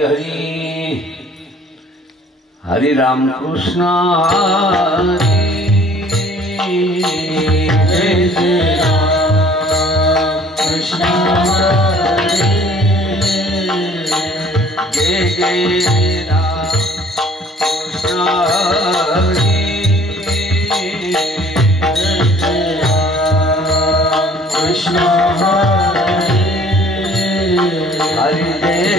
हरी हरे राम कृष्ण हरे जय जय राम कृष्ण हरे जय जय राम कृष्ण हरे जय जय राम कृष्ण हरे हरे जय जय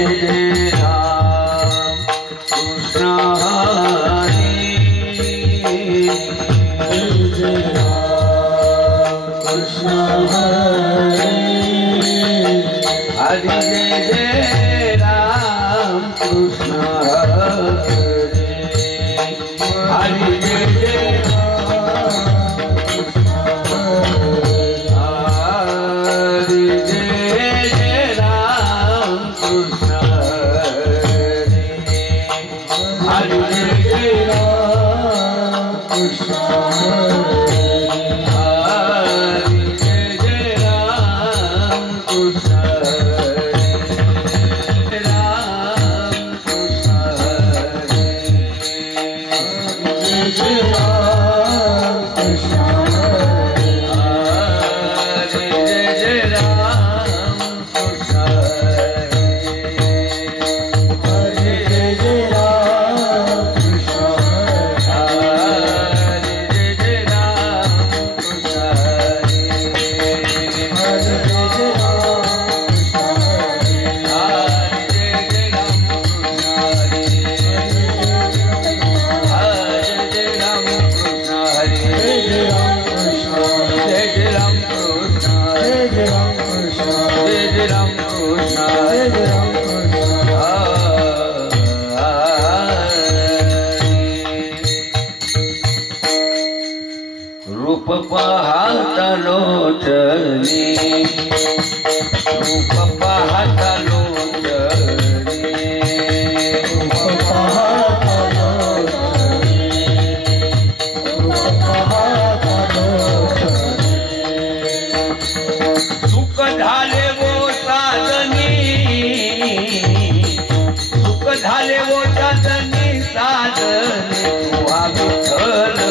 राम कृष्ण हरे जय जय राम कृष्ण हरे हरे जय जय राम कृष्ण हरे हरे जय जय रूप पाहता लोचनी रूप पाहता लोचनी रूप पाहता लोचनी रूप पाहता लोचनी सुख झाले वो साधनी सुख झाले वो साधनी साधनी तुहा विठ्ठल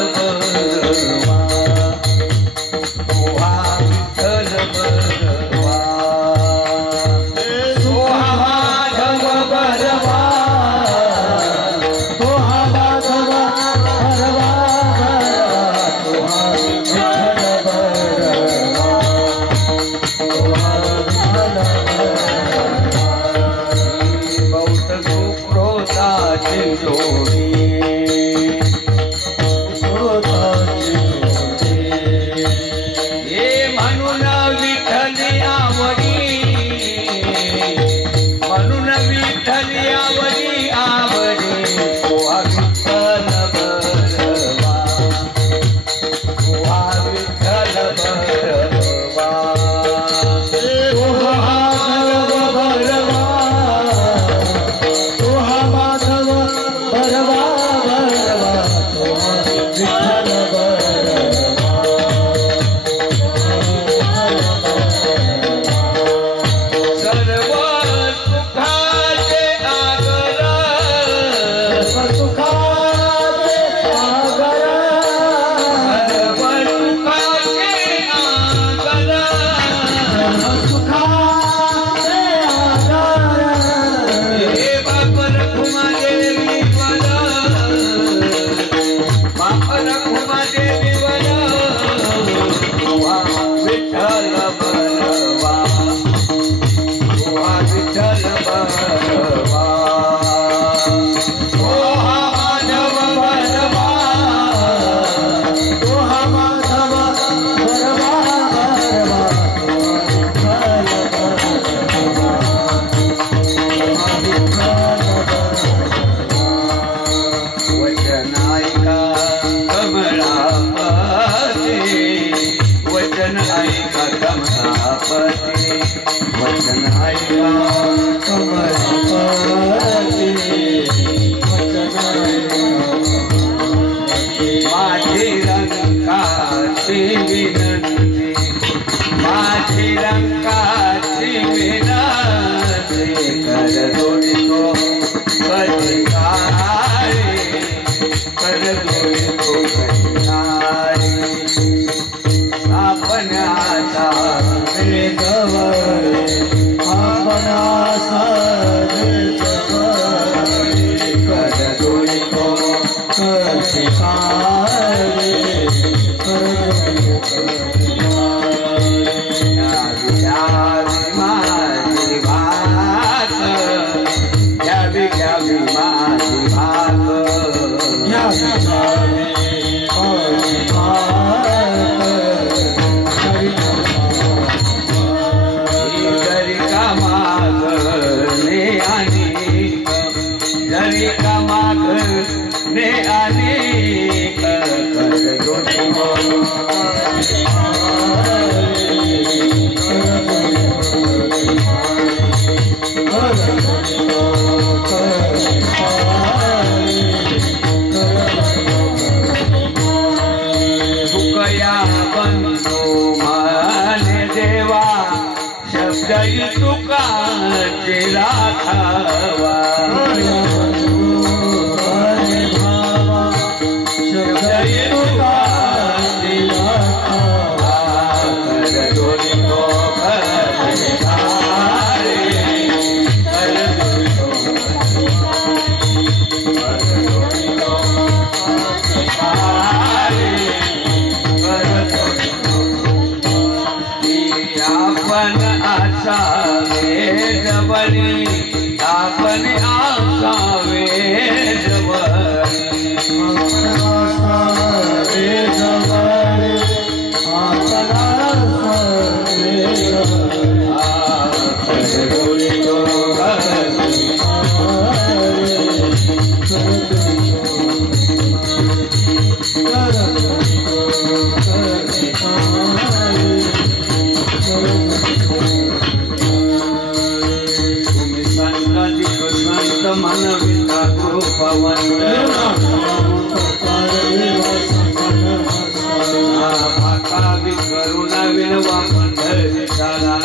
वचन ऐका कमलापती राखावा आपण आसावे मनविता कृपवंत भाकावी करुणा विनवा पंढरी चाला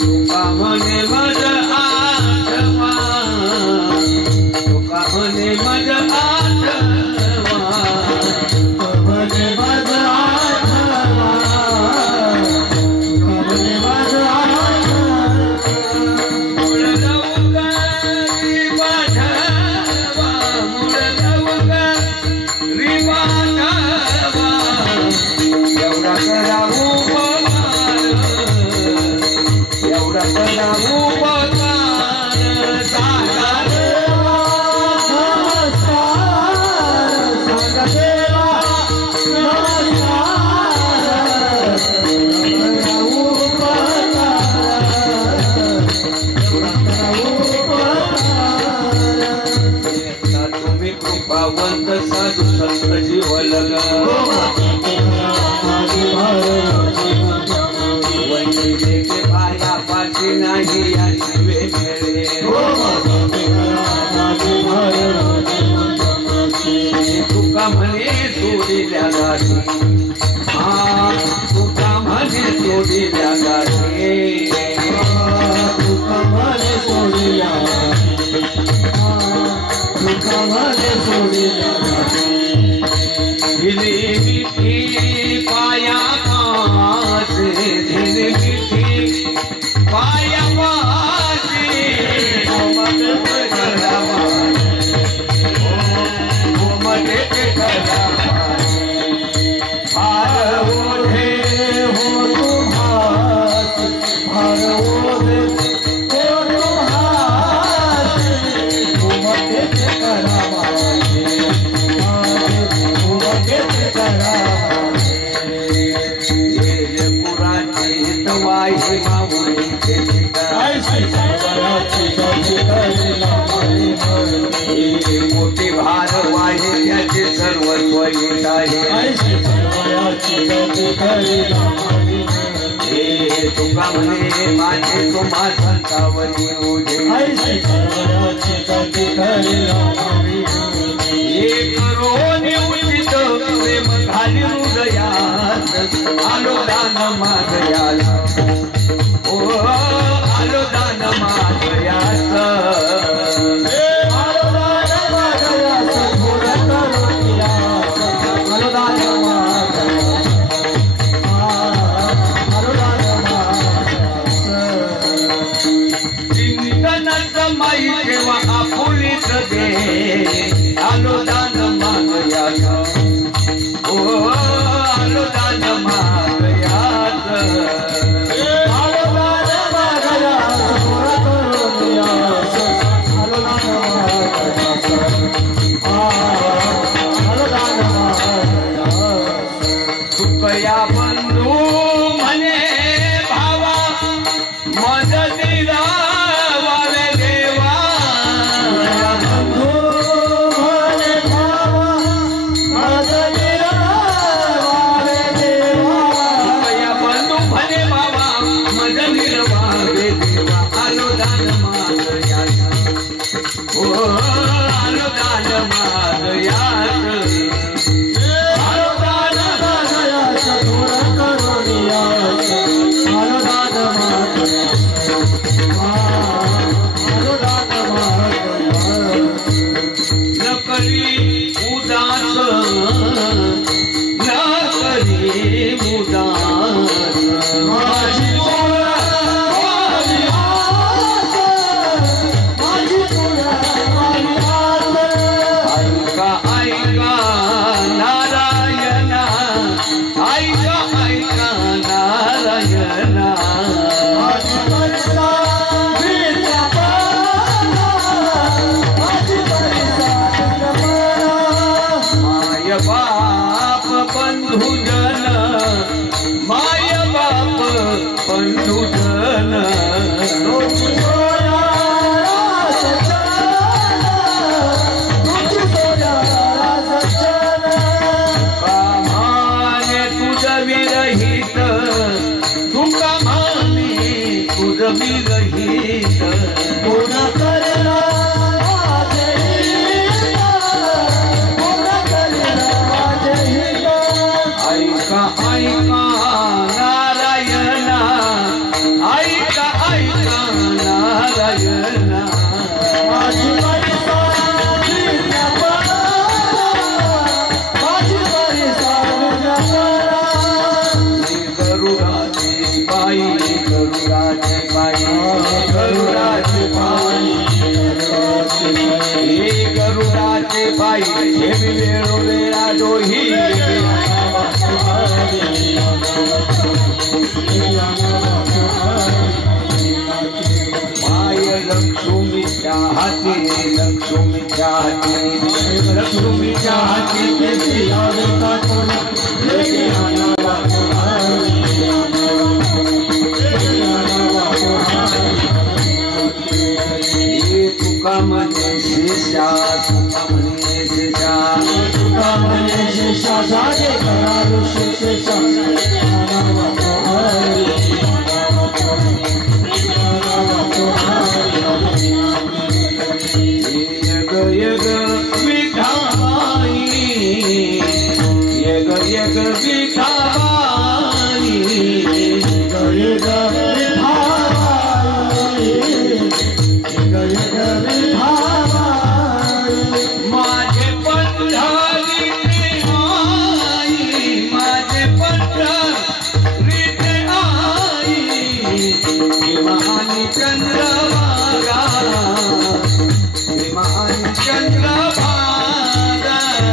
तुका म्हणे मज आठवा तुका म्हणे मज आठवा म्हणे मज साधु संत जीव लगा वंचिले के पाया पाची नाही अशी वेगळे तुका म्हणे सोडिल्या गाठी तुका म्हणे सोडिल्या गाठी तुका म्हणे सोडिल्या धिली मिठी पाया पासे धिली मिठी पाया पासे मते करावा भार ओढे हो तुम्हास भार ओढे मोठी भार वाहे त्याचे सर्वस्व येत आहे हे तुका म्हणे माझे तुम्हा संतावरी ओढे हे करोन उचित प्रेम घाली हृदयात आलो दान मागयास ओ आलो दान मागयास माई ठेवा आपुलीच दे आलो दान मागयास ओ आलो दान मागयास आलो दान मागयास आलो दान मागयास आलो दान मागयास तुकया बंधू म्हणे भावा मज दिला विरहित कोण करला माझे हित, कोण करला माझे हित. ऐका ऐका नारायणा, ऐका ऐका नारायणा. माझी बाई सावलीच्या पारा, माझी बाई सावलीच्या पारा. गरुडाची बाई, गरुडाची बाई, गरुडाची बाई, हे गरुडाची बाई, हे वेळोवेळा डोही माय लक्ष्मीच्या हाती, लक्ष्मीच्या हाती, लक्ष्मीच्या हाती त्याची आवडता कोणा लेके आणावा तुका म्हणे शेषा, तुका म्हणे शेषा, तुका म्हणे शेषा जागे करारू शेषा. यग यग विठाबाई, यग यग विठाबाई, यग यग विठाबाई, यग यग विठाबाई. माझे पंढरीचे आई, माझे पंढरीचे आई, हिमानी चंद्रभागा, हिमानी चंद्रभागा.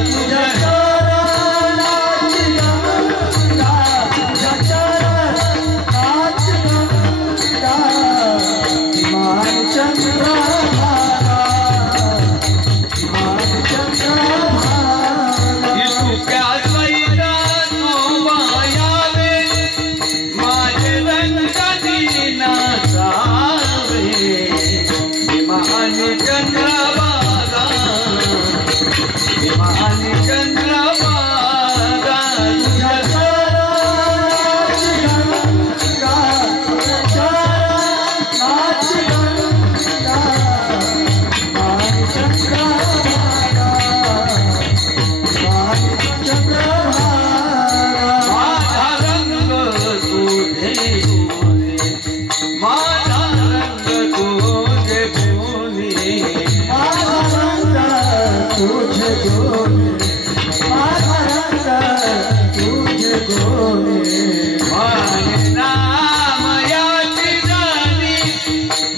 तुझ्या चरणाची गंगा, तुझ्या चरणाची गंगा, हिमानी चंद्रभागा, हिमानी चंद्रभागा. इतक्या सैदा नोबायावे, माझे रंगनी नाचावे, हिमानी चंद्रभागा, हिमानी चंद्रभागा. तुझ्या चरणाची गंगा, तुझ्या चरणाची गंगा, हिमानी चंद्रभागा, हिमानी चंद्रभागा. माझा रंग तुझे बोले, माझा रंग तुझे बोले, माझा रंग तुझे गोरे, माझा रंग तुझे गोरे. मने नाम याची जाणी,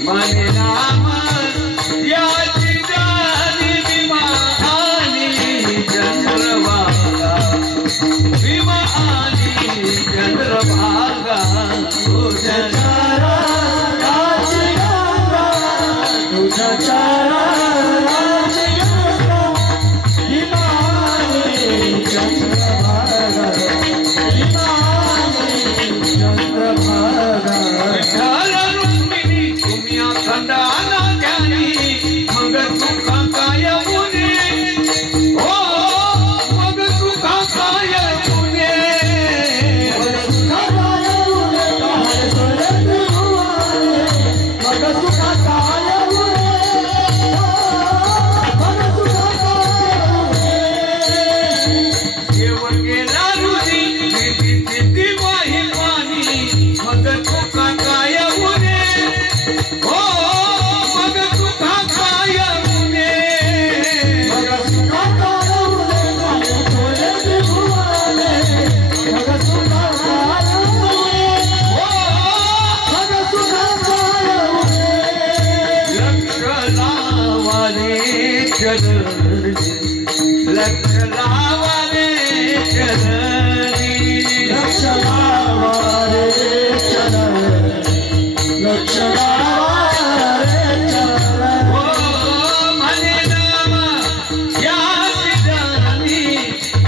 मने नाम याची जाणी, विमानी चंद्रभागा, विमानी चंद्रभागा. तुझ्या चरणाची गंगा, तुझ्या चरणाची गंगा, हिमानी चंद्रभागा, हिमानी चंद्रभागा. विठ्ठल रुक्मिणी तुम्ही अखंडाना ध्यानी, मग तुका काय पुणे, हो मग तुका काय पुणे. मग सुखा काय उरे, मग सुखा काय उरे. देव गेला रुदी, तिथे वाही पाणी, मग तुका काय पुणे, हो मग तुका काय पुणे. मग सुखा काय उरे, मग थोडे त्रिभुवाने, मग सुखा काय उरे, हो मग सुखा काय उरे. लक्ष लावा रे चरणी, लक्ष लावा रे चरणी. लक्ष लावा रे चरण, लक्ष लावा रे चरण. हो म्हणे नाम याची जाणी,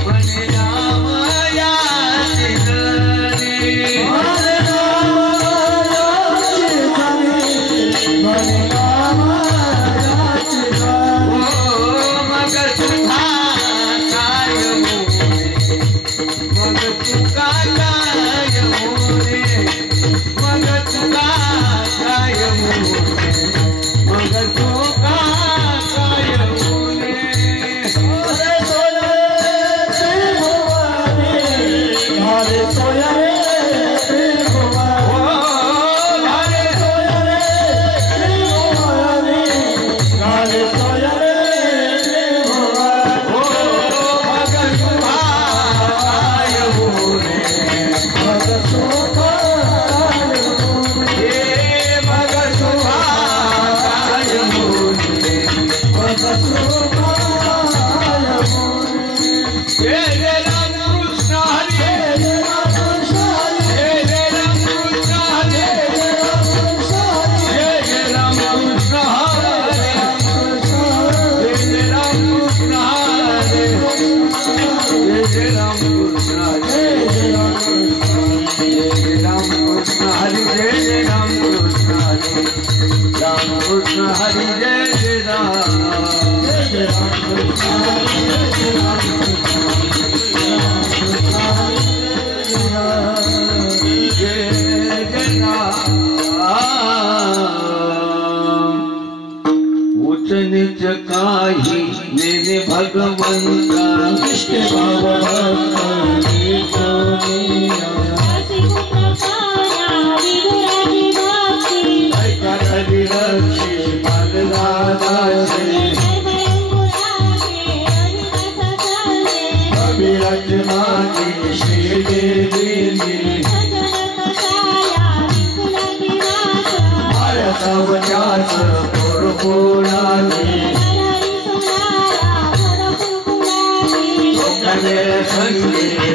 म्हणे नाम याची जाणी. हरे नाम याची जाणी, हरे नाम याची जाणी. हो जय जय राम कृष्ण हरे राम कृष्ण हरे जय जय राम जय जय राम कृष्ण हरे जय राम कृष्ण जय जय राम उच्च नीच काही नेने भगवंता इष्ट भाव सज्जनाची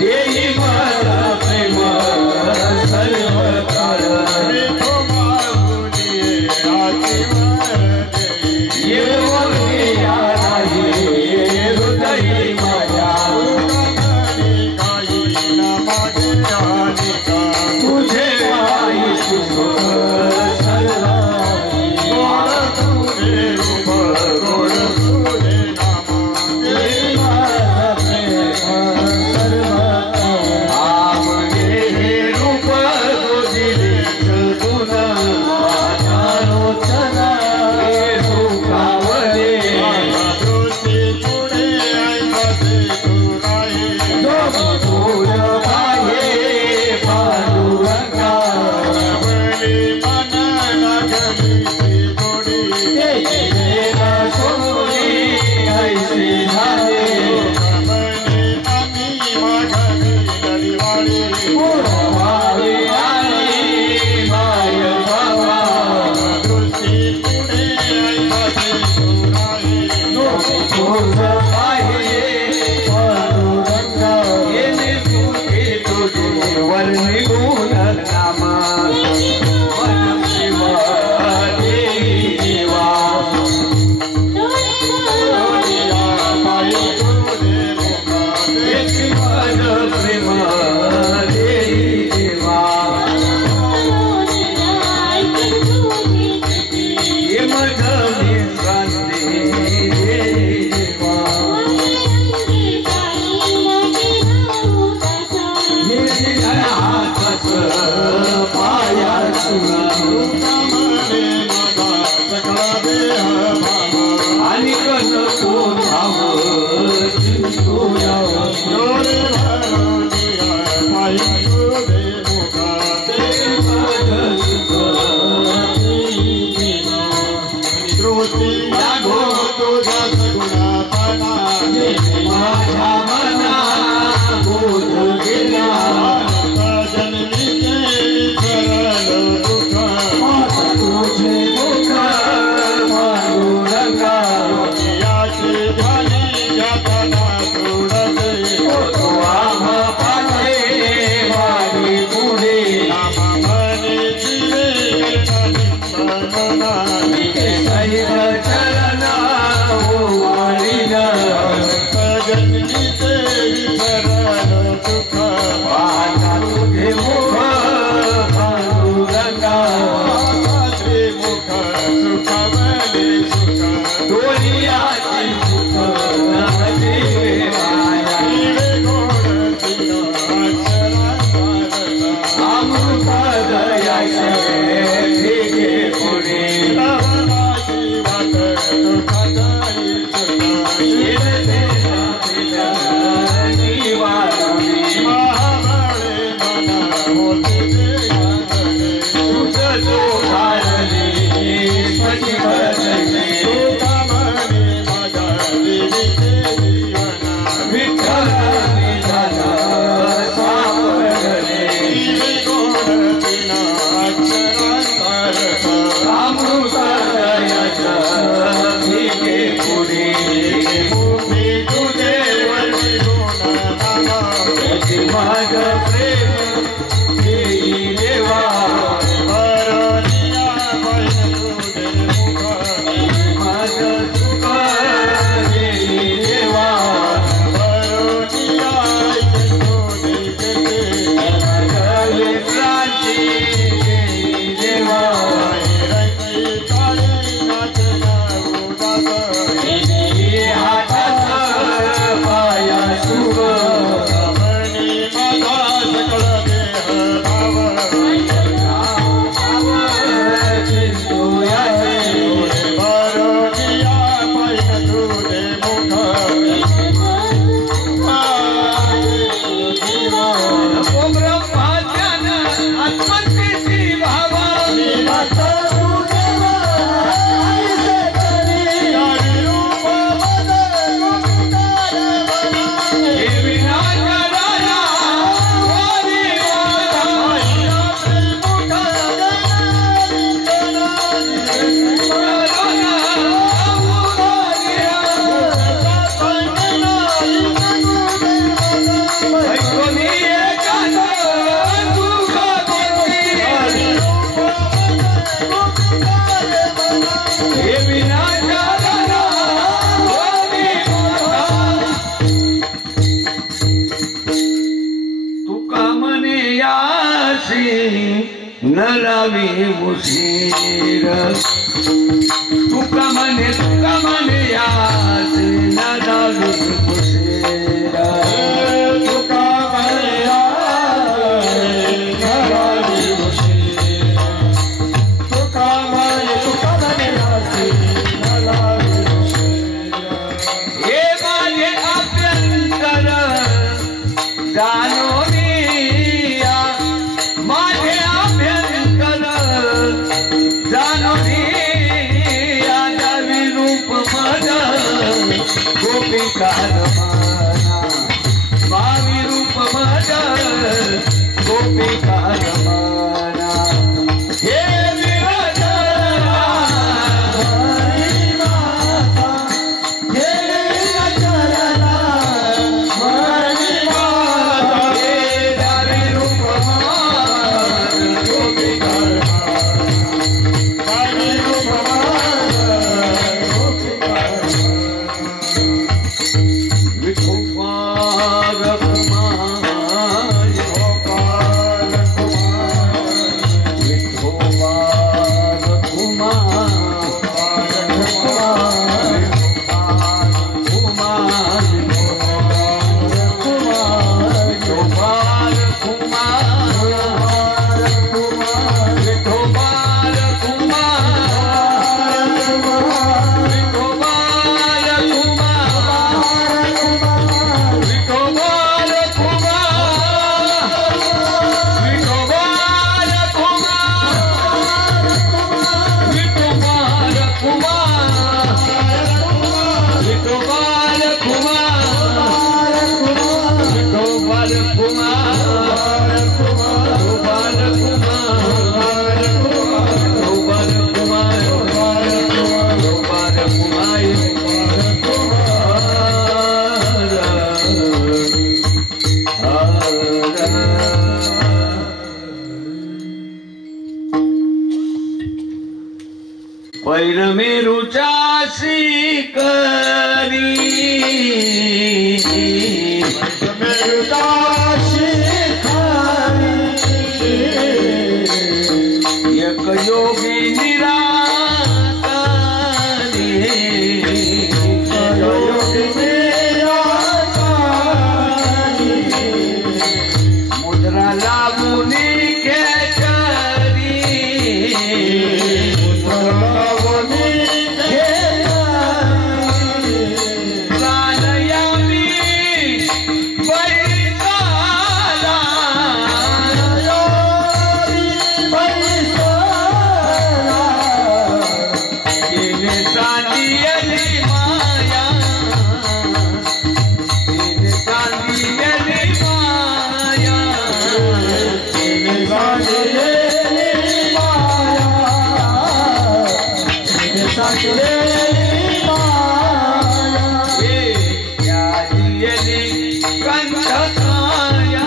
ये न लावी उशीर तुका म्हणे यास न लावी उशीर तुका म्हणे यास न लावी उशीर तुका म्हणे यास न लावी उशीर हे माझे अभ्यंतर जाणून माझे अभ्यंकर जाणून आजा विरू समीरुचासी करी समीरुचासी करी एक योगी निराकारी योगी निराकारी मुद्रा लागुनी खेचरी प्राणयामी बैसाला तिने सांडियली माया तिने सांडियली माया कंठकाया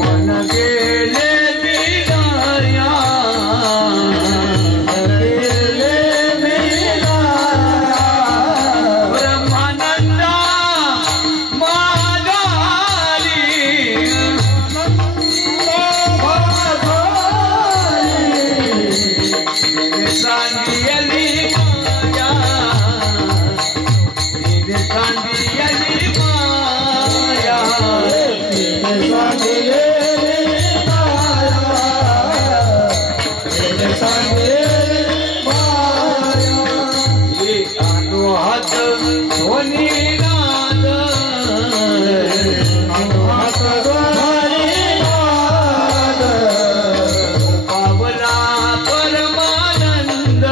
मन गेले विराया ब्रह्मानंदा मादारी सांडियली माया सांडियली माया अनुहत ध्वनि नाद पावला परमानंद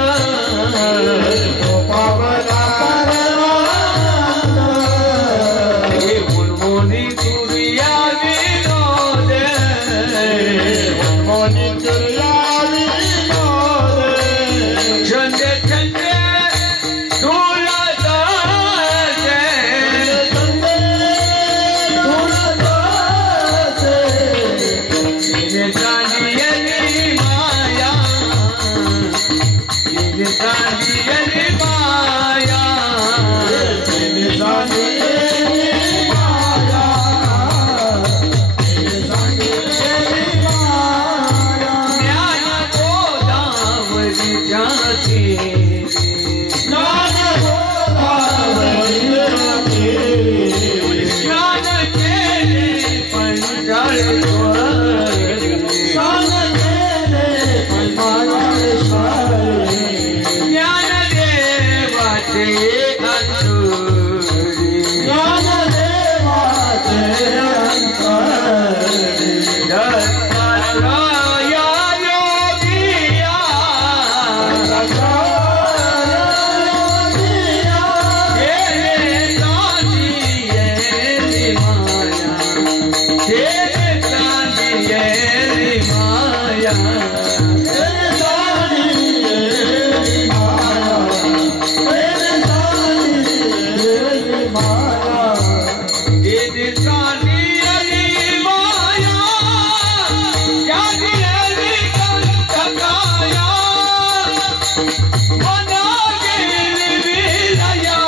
हे मुनमुनी तुरिया विनोद छंदे छंदे झूलत तिने सांडियली माया तिने सांडियली माया ज्ञान गोदावरी जाती ज्ञान केले ज्ञान देवाचे अंतुरी दत्तात्रया योगिया तेरे सांडियली माया तेरे सांडियली माया तेरे सांडियली माया सांडियली कंठकाया मना गेली विलया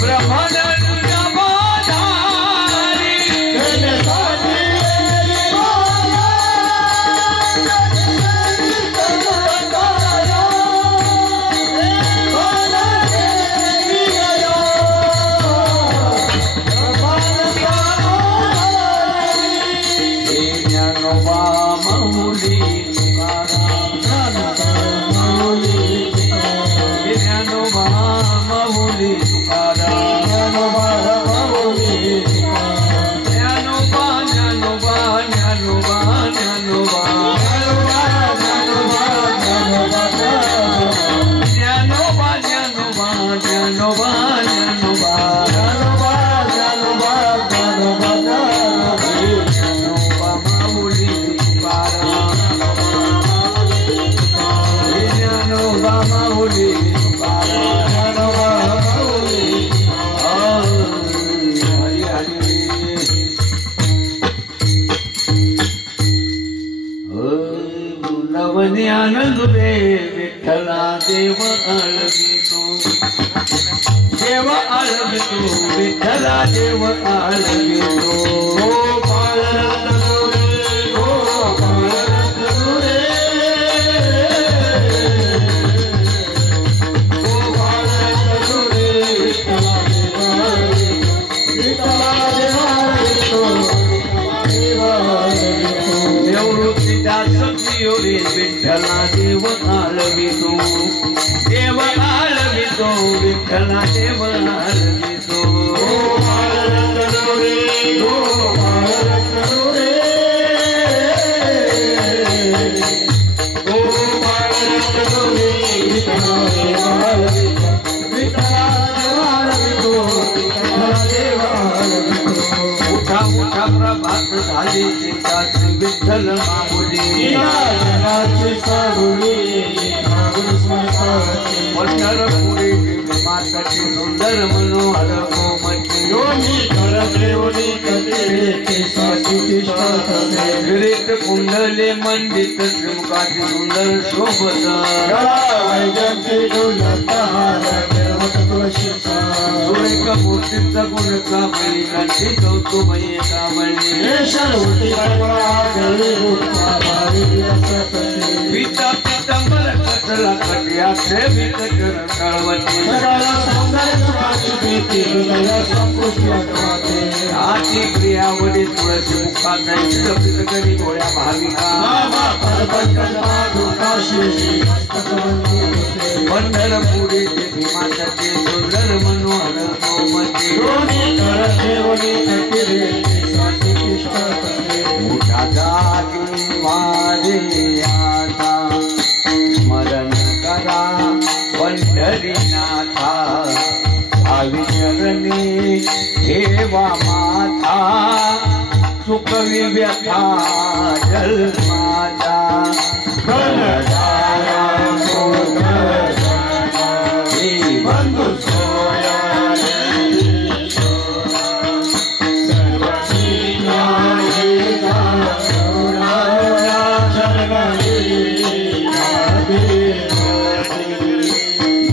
ब्रह्मानंद माधारी ज्ञानोबा माऊली तुकाराम विठ्ठला देव आळवितो देव आळवितो विठ्ठला देव आळवितो गोपाळ रत्न रे गोपाळ रत्न रे गोपाळ रत्न रे विठ्ठला देव आळवितो विठ्ठला देव आळवितो निवृत्तीदास प्रियोरे विठ्ठला देव आळवितो देव आळवितो विठ्ठला देव आळवितो गोपाळ रत्न रे गोपाळ रत्न रे गोपाळ रत्न रे विठ्ठला देव आळवितो विठ्ठला देव आळवितो विठ्ठला देव आळवितो मोठा मोठा प्रभात झाले चिंताची विठ्ठल माऊली जनाची सावली पंढरपुरी माताची सुंदर मनोहर कोमटी योनी करदेवनी कतिरे केसाची तिष्ठा गिरीत कुंडले मंडित श्रीमुखाची सुंदर शोभत वैजंती डोलतार देवत तुळशीचा सुरेख मूर्तीचा गुणचा बळी कंठी कौतुमयी कामणी सर्वती गळी रूपा भारी असतते पिता पितांबर कसला कटियाचे विकचर कळवती सगळ्या सौंदर्याची भीती हृदया संपुष्टी आठवते आची क्रियावली तुळशी मुखात कपित करी गोळ्या भाविका पंढरपुरी देवी माताचे सुंदर मनोहर कोमटी मोठा जागी वारे आता स्मरण करा पंढरीनाथा भावी चरणी ठेवा माथा सुखवी व्यथा जन्माचा बंधु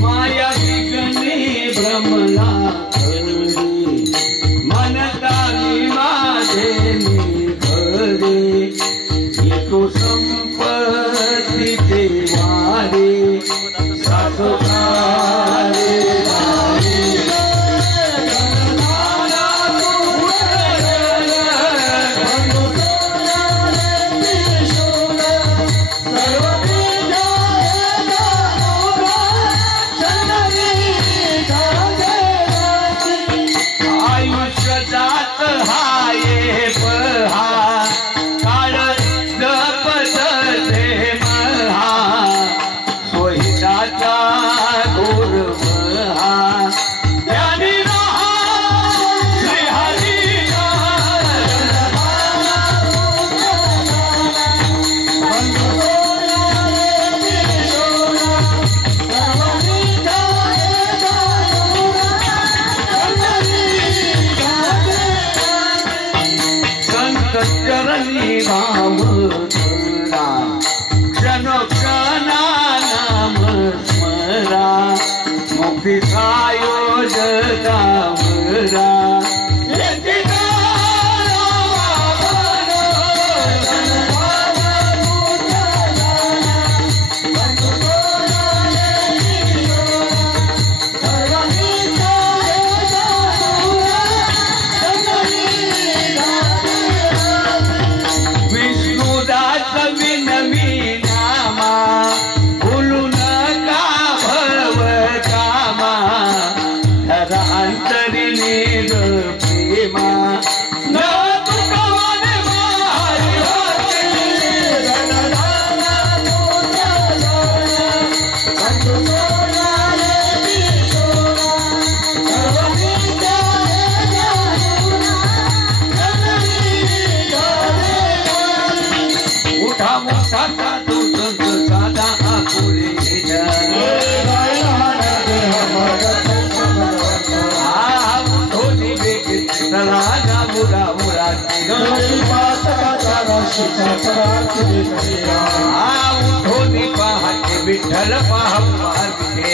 माया विघ्ने भ्रमला मनतानी माझे निघरे येतो संपत्ती देवारे सासुकारे चरणी भाव धरा क्षण क्षणा नाम स्मरा मुक्ती सायोजता वरा अंतरिणी विठ्ठल पाहते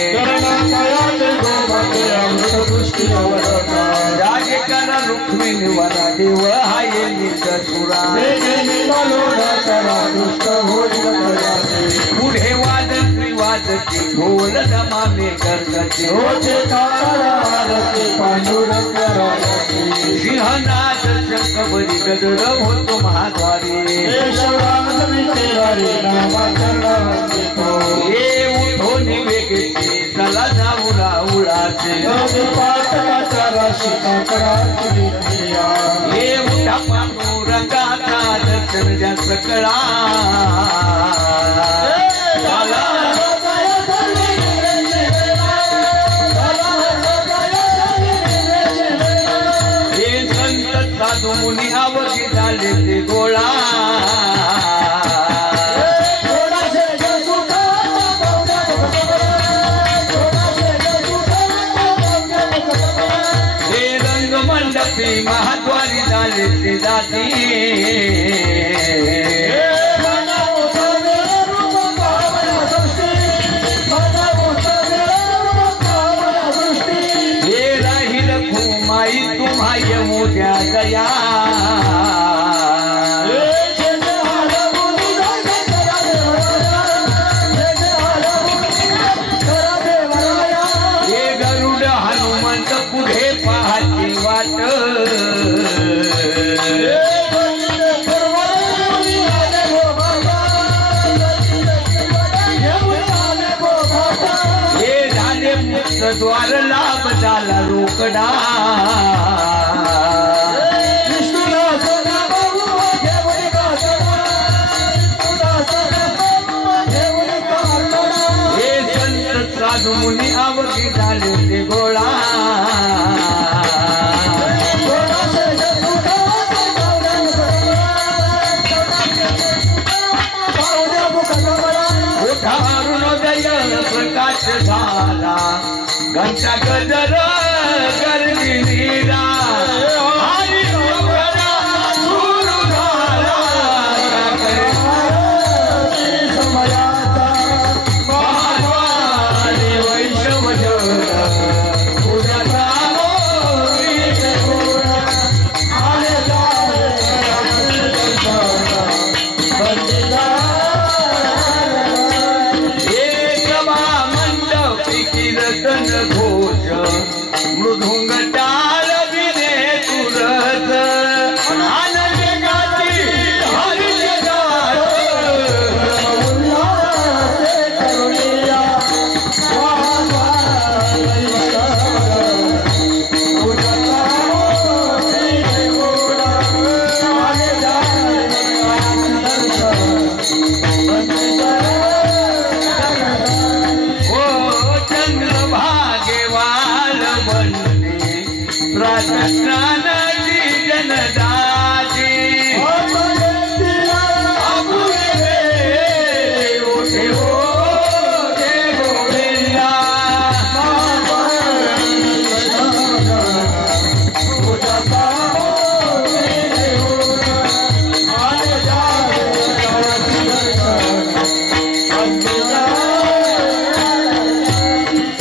जागे करा रुक्मिणी वरा देव हाये निसुरा पुढे वाद त्रिवाद ढोल दमामे करते सिंहनाथ शंकबरी गजर होतो महाद्वारी ये उठो निवेगेचे चला जाऊ राऊळाचे ये उठा पांडुरंगाचा दर्शन ज्या सकळा हे संत साधू मुनी आवगी झाले ते गोळा महाद्वारी झाले ते जाती हे राहील खुमाई तुम्हा यमुद्या दया हे गरुड हनुमंत पुढे पाहते वाट हे झाले मुक्त द्वार लाभ झाला रोकडा हे संत साधू मुनी आवगी झाले ते गोळा प्रकाश झाला घंटा गजर गर्दी नीरा हरी सुरू झाला महाद्वारी वैष्णव घोष मृदुंग टाळ विने तुरत आनंद गाती हरी कृष्णानदी जनदाती ओठे हो दे गोविंदा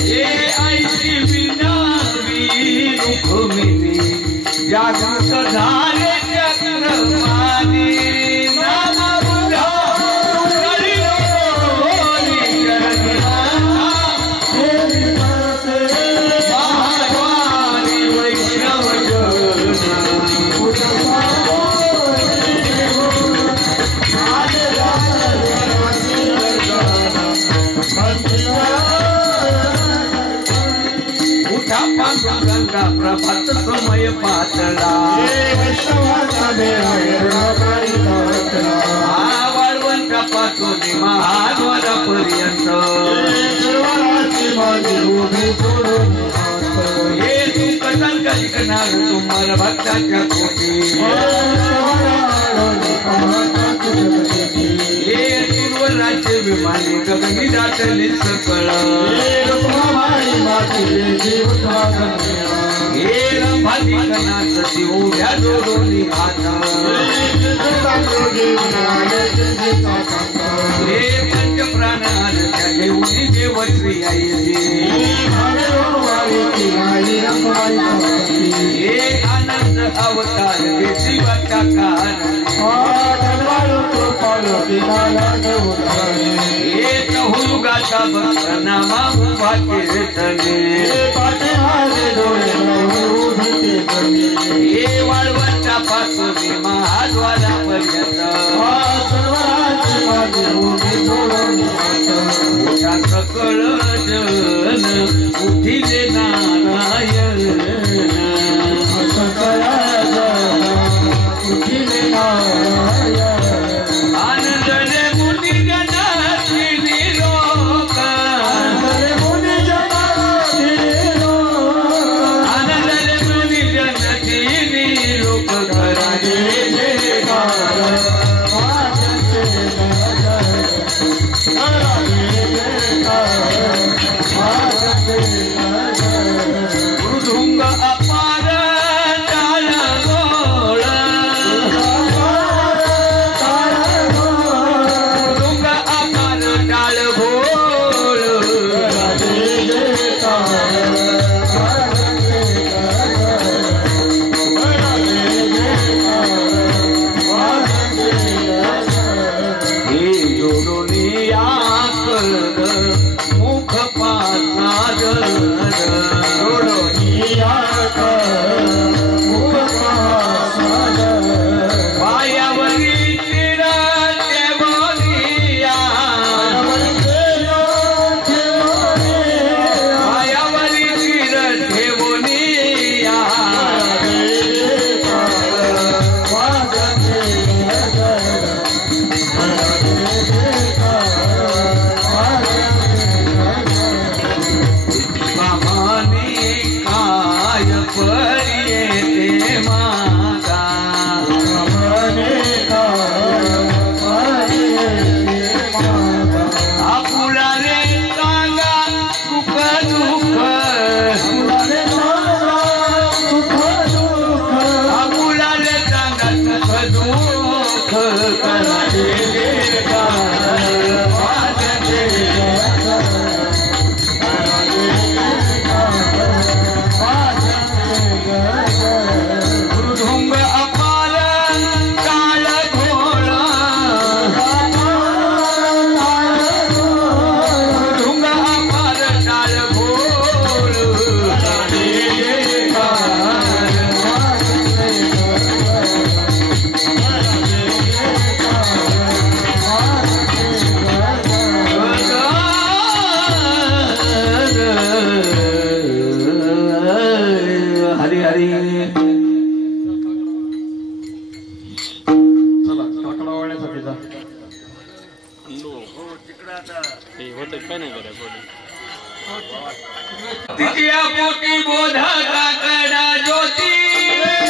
ये ऐसी विनावी रुक्मिणी जागृत झाले चक्रपाणी नाम बुधा महाद्वारी वैष्णव उठा पांडुरंगा प्रभात समय पातळा वाळवंटापासून महाद्वारापर्यंत हे सुख संकट शिकणार तुम्हाला भक्ताच्या कोटी हे सुरवराचे विमाने गगनी दाटली सकळ हे रंभाधिकनाथ शिवल्या जोडोनी हात हे पंच प्राणात घेऊन देवश्री आई हे आनंद अवतार हे शिवाचा कार हे चहुगाचा भक्त नामा उभा कीर्तने हे वाळवंटा पासून महाद्वारापर्यंत मोठा सकळ जन उठिले नारायण आनंद रे मुनी जनाची निरोग आनंद रे मुनी जनाची निरोग कराजे मृदुंग अपार टाळ गोळ मृदुंग अपार टाळ गोळ हे जोडून आकल मुख पासाद पायावरी चिर ठेवलिया पायावरी चिर ठेवलिया परिये ते मागा आपुला रे सांगा सुख दुःख आपुला रे सांगा सुख दुःख कराजे मृदुंग अपार काळ घोळ मृदुंग अपार काळ घोळ हरी हरी तिच्या पोटी बोधा काकडा ज्योती हे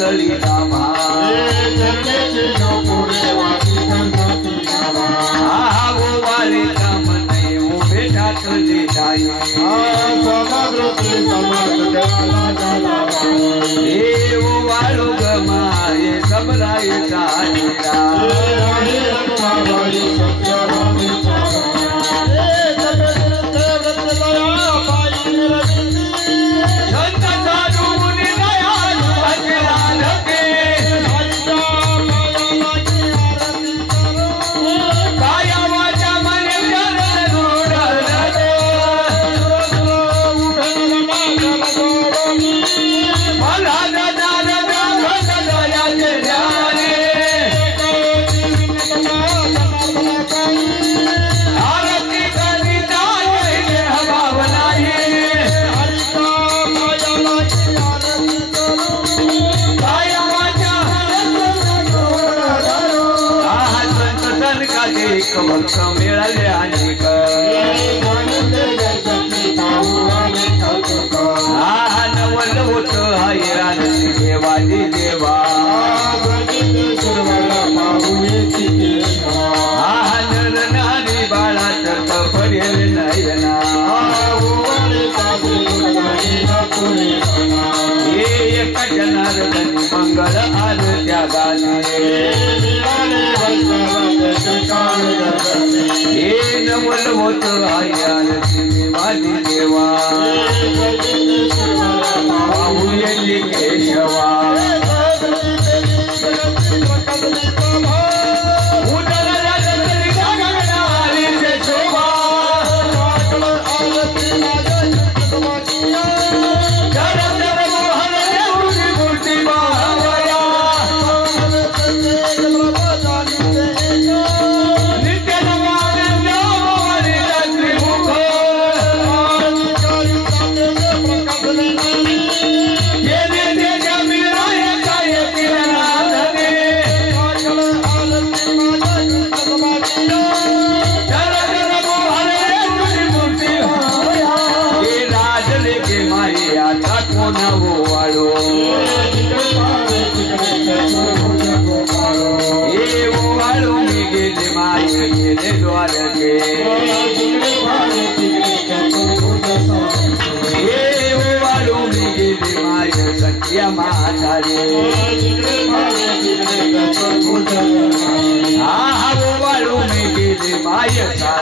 वाचली नामा हा वो वारे काम नाही उभे ठाकले नाही हे वो वाळू गमाये सबराय चालीरा कमक मिळाले अनेक हा नवल होत हैराण देवादी देवा हा नर नारी बाळात तपरेल नयना हे एका जनार्दनी मंगळ आरत्या गाणे हे नवल होत हैराण देवादी देवा पाहुये केशवा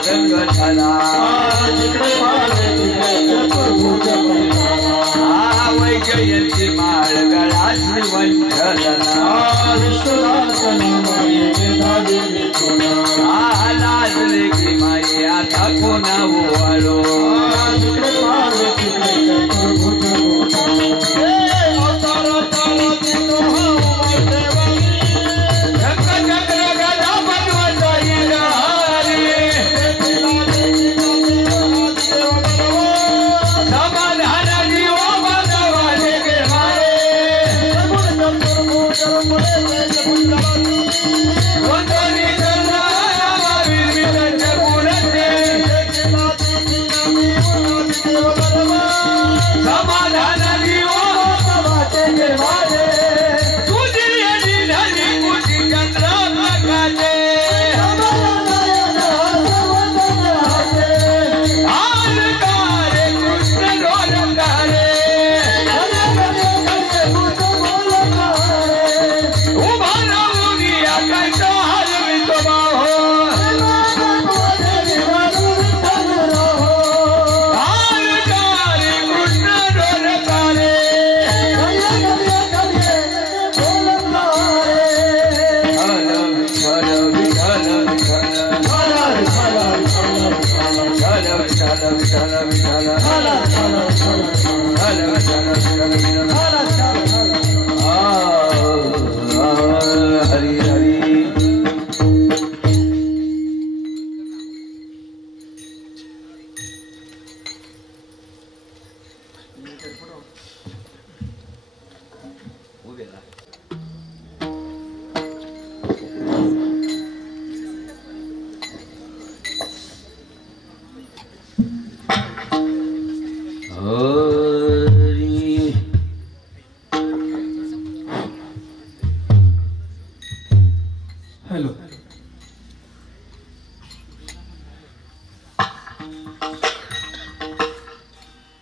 रंग झाला वैजयंती माळ गळाची वंठलना लाजले की माये आता कोणा वाळो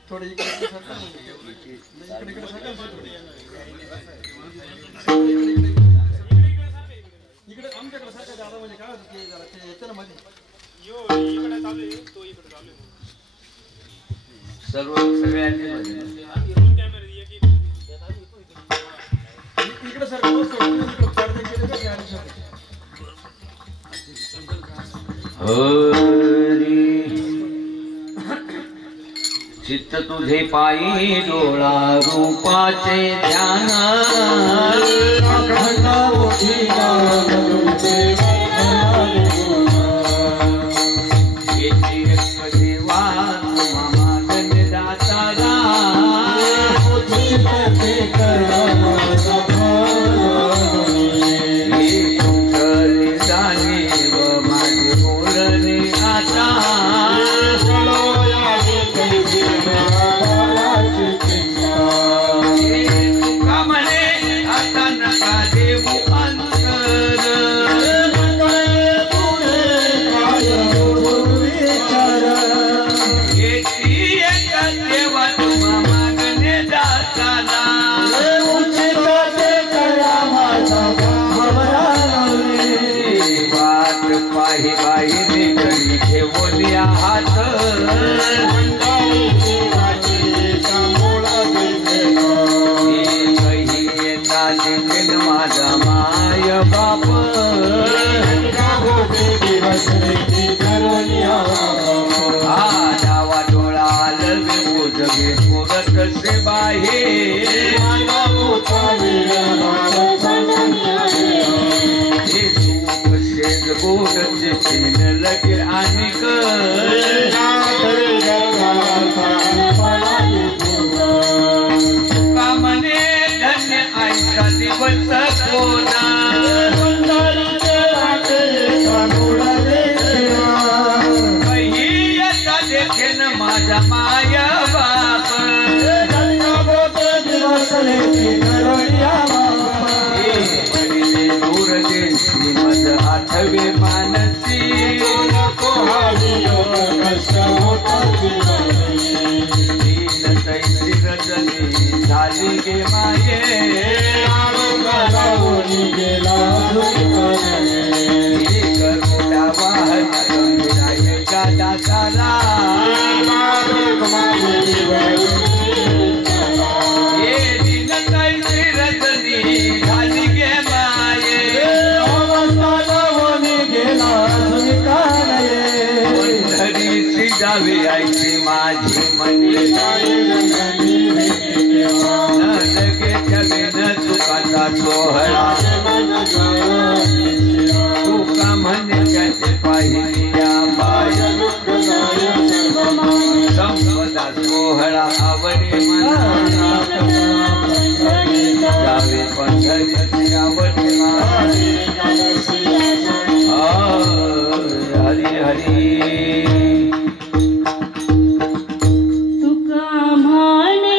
थोडं इकडे सरका इकडे आमच्याकडे सारखं दादा म्हणजे काय होतं ते जरा ते येतं ना मध्ये इकडे चालू आहे तो इकडे चालू आहे सगळ्यांनी इकडे सरका पडदे केले तर आणि हरी चित्त तुझे पायी डोळा रूपाचे ध्यान लगे आणि का म्हणे धन्य ऐका दिवस कोणा कही येता देखेन माझा माया बाप दूर देशी मज आठवे मानसी तैसी रजनी झाली गे माये मोठा वाहन गादा झाला जावे आईची माझी मनी न लगे जगे न चुकाचा सोहळा तुका म्हणे त्याचे पाहिल्या पाय संपदा सोहळा आवडे मना जावे पंढरीची आवडे हरी हरी तुका म्हणे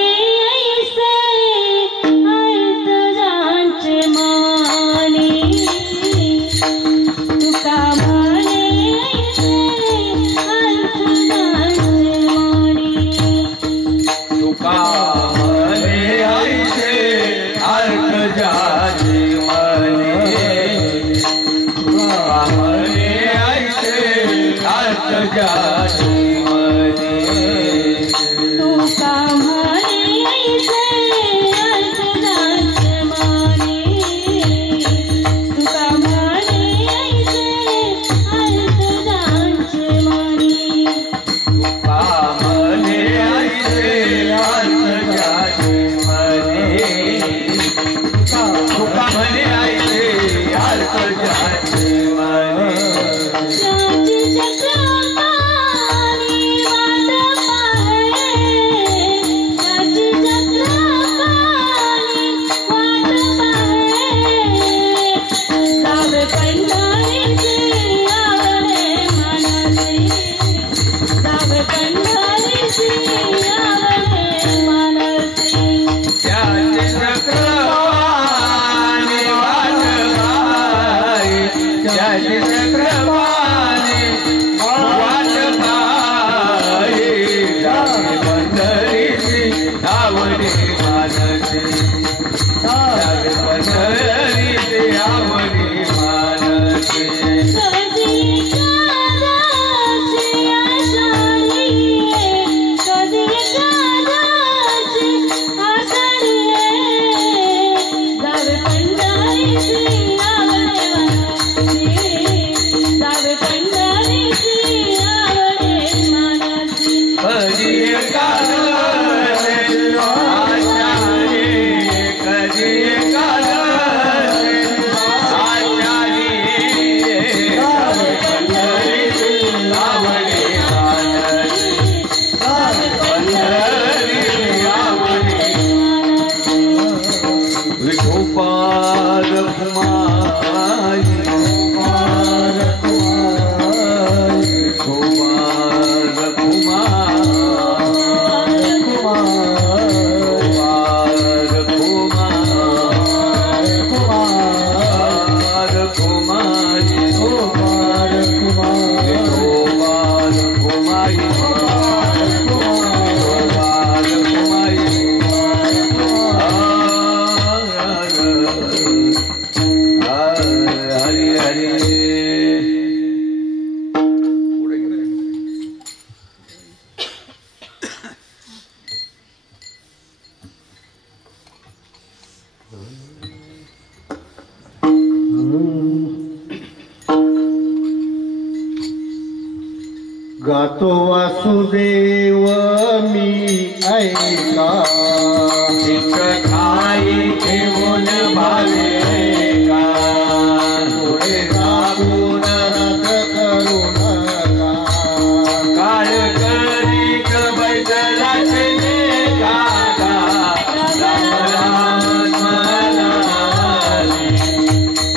म्हणतो वासुदेव मी ऐका चित्त ठाई ठेवून भावे का पुढे जाऊन रथ करू नका काळ करीत बैठलाचे गाता राम राम स्मरारी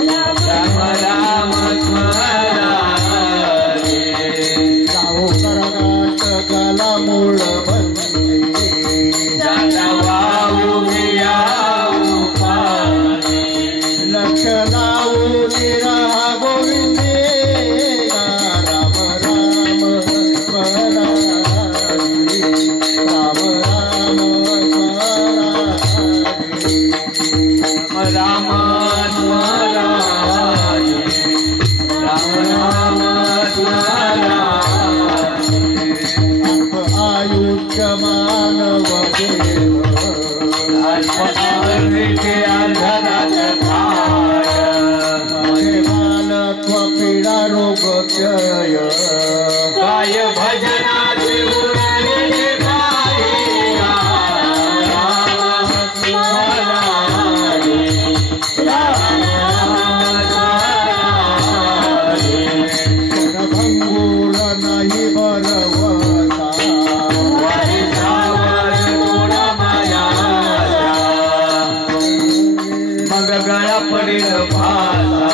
राम राम स्मरारी जाऊ कर्नाटकाला मूळ बंदे जाता वाहू घ्याऊ पाणी लक्ष लावून राहा गोविंदे राम राम स्मरारी राम राम स्मरारी राम स्मरारी राम राम स्मरारी आयुष्य मानव देव आत्मनिके अंधरात माझे मानत्व पीडा रोग क्षय काय भजनाचे उरले काय राम स्मरारी राम स्मरारी भंगूर नाही बरवता मग गळा पडेल भाला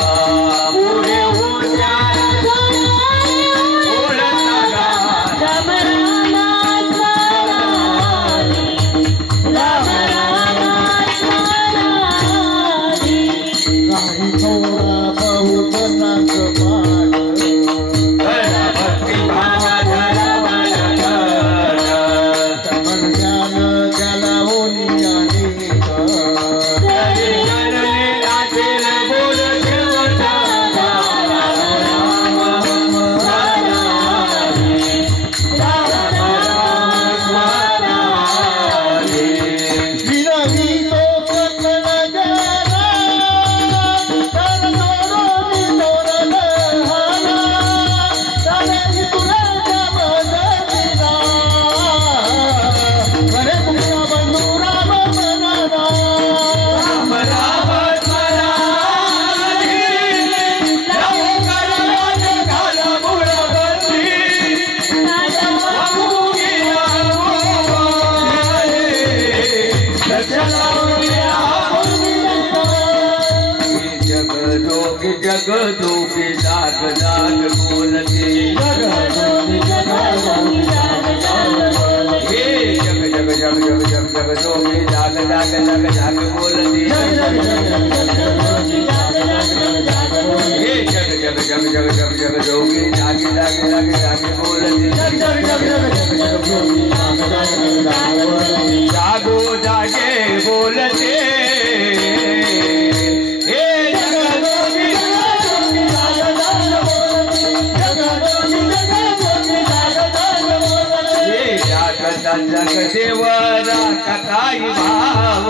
पुढे काही थोडा बहुत नाक पाड भक्ती भावा तमन ज्ञान त्याला होनी अनेक विनवी तो कर्ण जरा तर सोडून तोरण हाना तरी तुला बदलिला खरे तुमचा बंधू राम मनाला राम राम स्मरारी लव कराज घाल मुळवती वाहू जगदोगी जगदोगी जाग जाग बोलते हे जग जग जग जग जग जगदोगी जाग जाग जग जाग बोलते हे जग जग जग जग जग जगदोगी जाग जाग जाग जाग बोलते जागो जागे बोलते हे जगदोगी हे जागता जगदेवरा कथाई भाव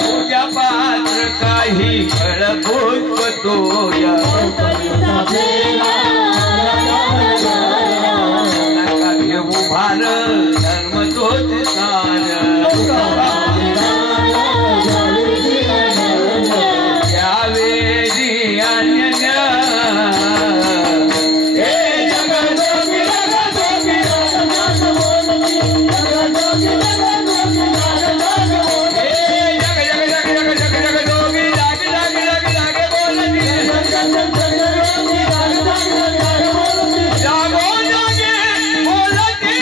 तुझ्या पात्र काही फळभूतोया नका घेऊ भार धर्म तोच सार यावेळी अन्य हे जगदोगी जगदोगी हे जग जग जग जग जग जगदोगी जाग जाग जाग जाग बोलती जागो जागे बोलती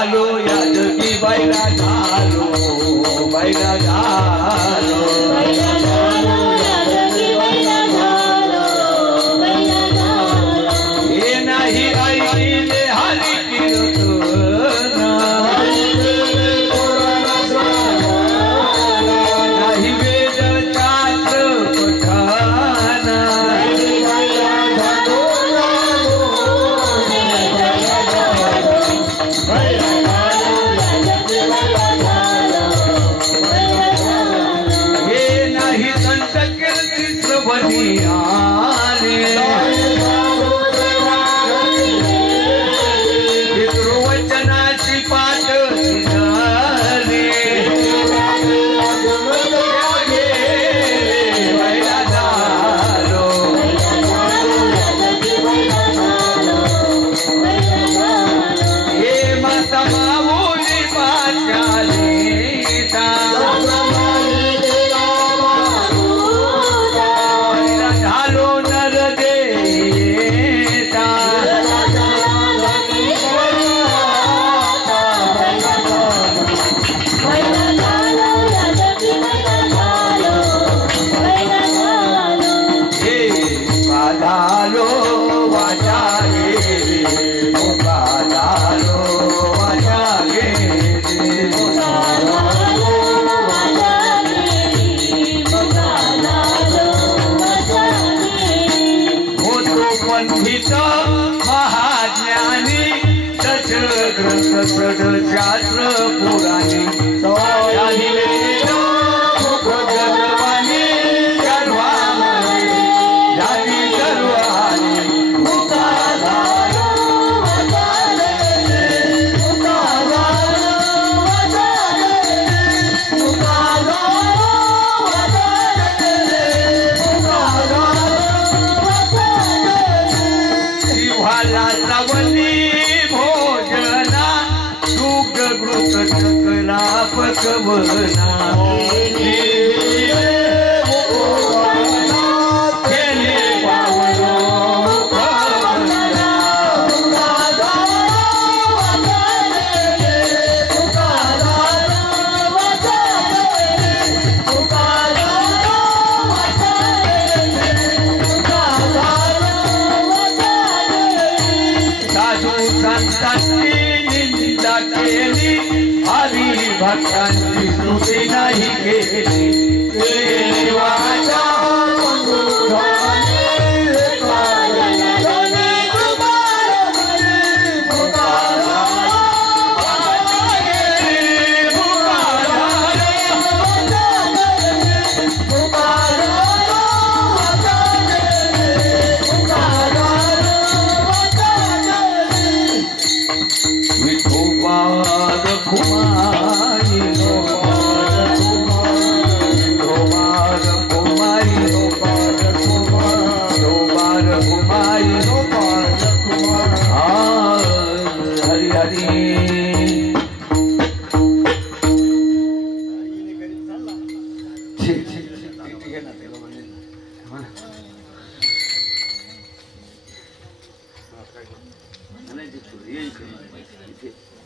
झालो यादगी बैला झालो बैला झालो हे नाही ऐकले हरी कीर्तन नाही वेद शास्त्र पठण हे नाही संत कीर्ती बनियाने पितृवचनाची पाठ दिनाने बैला झालो हे माता माऊली पाचाली बैला झालो नर देता हे बाधालो वाचा गेले बाधालो वाचा गेले होतो पंडित महाज्ञानी सच ग्रंथ सड शास्त्र पुराणी आणि वेद मुख जगवाणी सर्वांमध्ये जाती सर्वांनी जिव्हाला सवनी भोजना दुग्ध घृत चकला पकवना केले पावलो साधू संतांची निंदा केली हरी भक्तांची स्तुती नाही केली केली वाचा विठोबार कुमारी रोबार कुमारी रोबार कुमारी हरी हरी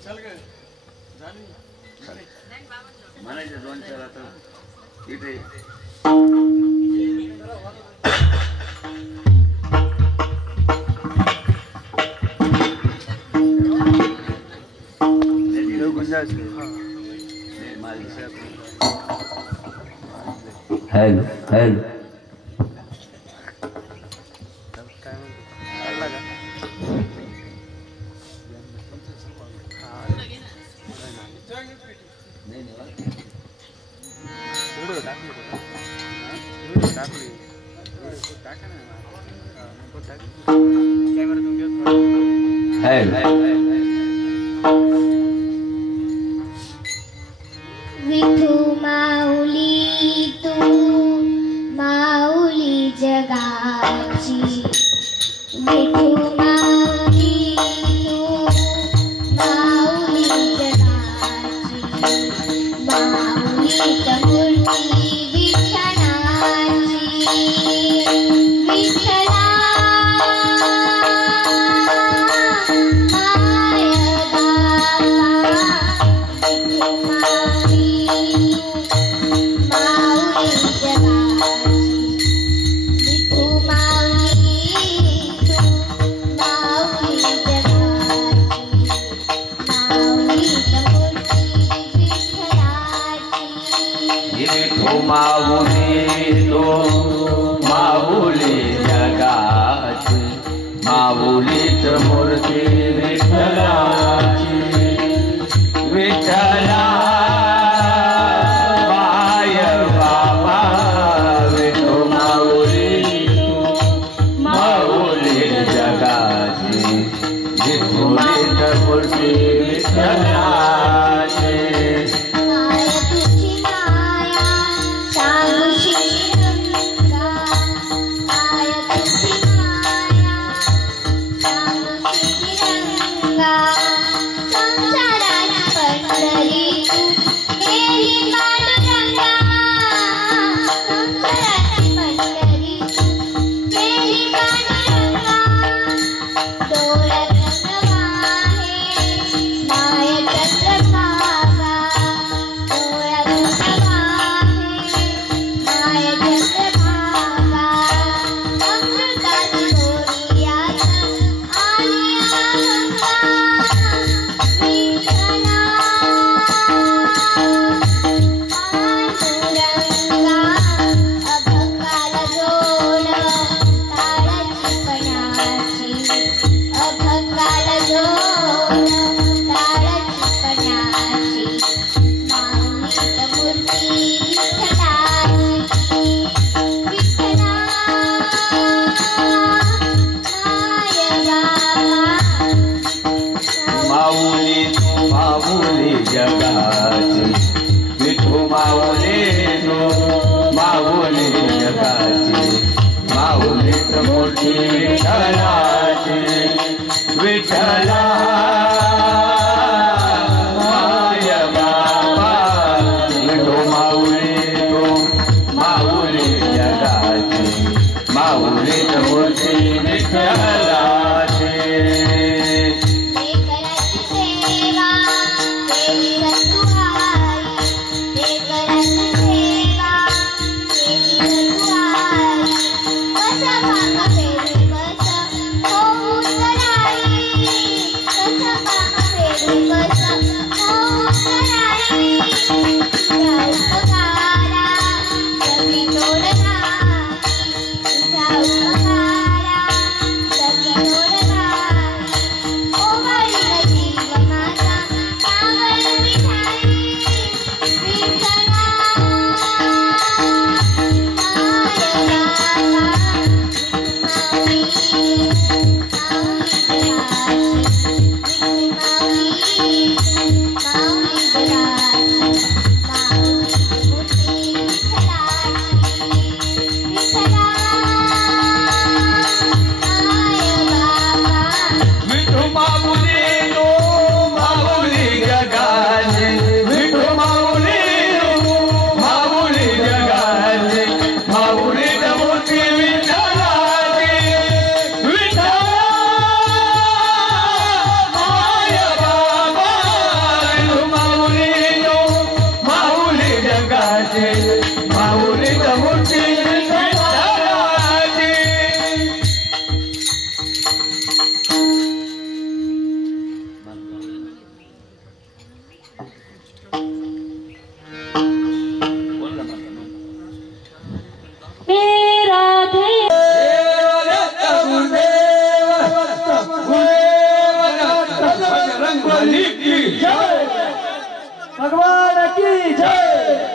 चल ग झाली म्हणायचे दोन चार आता इथे हेलो हेलो विठू माऊली तू माऊली जगाची विठू माऊली तू माऊली जगाची माऊली मूर्ती विठ्ठलाची विठ्ठला माऊली तो माऊली जगाची माऊलीच मूर्ती विठ्ठलाची विठ्ठला पाय बाबा विठो माऊली माऊली जगाची विठ्ठलीच मूर्ती विठ्ठलाची माऊली जगाची विठू माऊली तो माऊली जगाची माऊलीच मूर्ती विठ्ठलाची विठ्ठला माय बाबा विठू माऊली तो माऊली जगाची माऊलीच मूर्ती विठ्ठलाची भगवान की जय।